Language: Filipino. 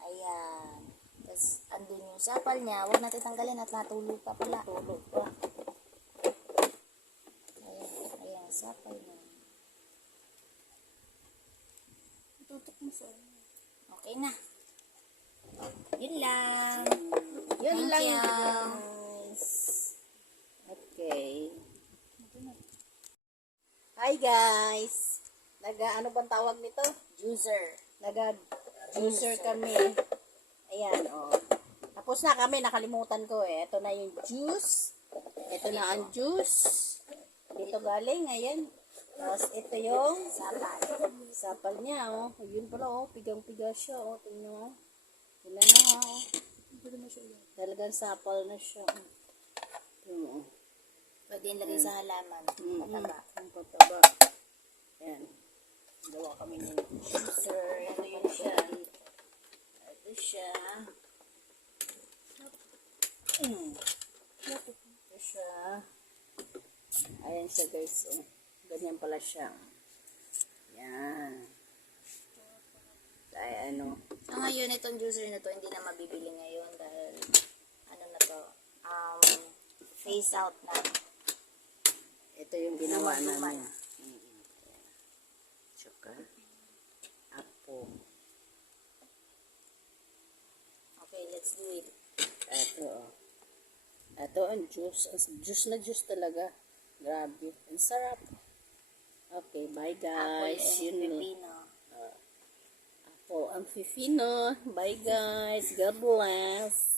Ayan. Tapos, andun yung sapal niya. Huwag natin tanggalin at natulog pa pala. Tulog pa. Ayan, ayan, sapal niya. Tutok mo sa Okay na. Yun lang. Yun Thank lang you. guys. Okay. Hi guys. Naga ano bang tawag nito? Juicer. Naga juicer kami. Ayan oh. Tapos na kami, nakalimutan ko eh. Ito na yung juice. Ito na ang juice. Dito galing, ayan. Tapos ito yung Sapal. sapal niya, oh. Yun pala, oh. Pigang-piga siya, oh. Tingnan mo. Tingnan mo, oh. Talagang sapal na siya. Tingnan mo, oh. Pwede ilagay sa halaman. Mm-mm. Pataba. Ang pataba. Ayan. Gawa kami ng juicer. Ito siya. Ito siya. Mm. Ito siya. Ayan siya guys. Oh. Ganyan pala siya. Yan. Ay, ano. Sa ngayon, itong juicer na to, hindi na mabibili ngayon dahil, ano na to, um, face out na. Ito yung ginawa namin. na. Mm-mm. Tsaka, apo. Okay, let's do it. Ito, oh. Ito ang juice. Ang Juice na juice talaga. Grabe. Ang sarap. Okay, bye Apple guys. and Yun lang. pepino. Ako ang Fifino. Bye guys. God bless.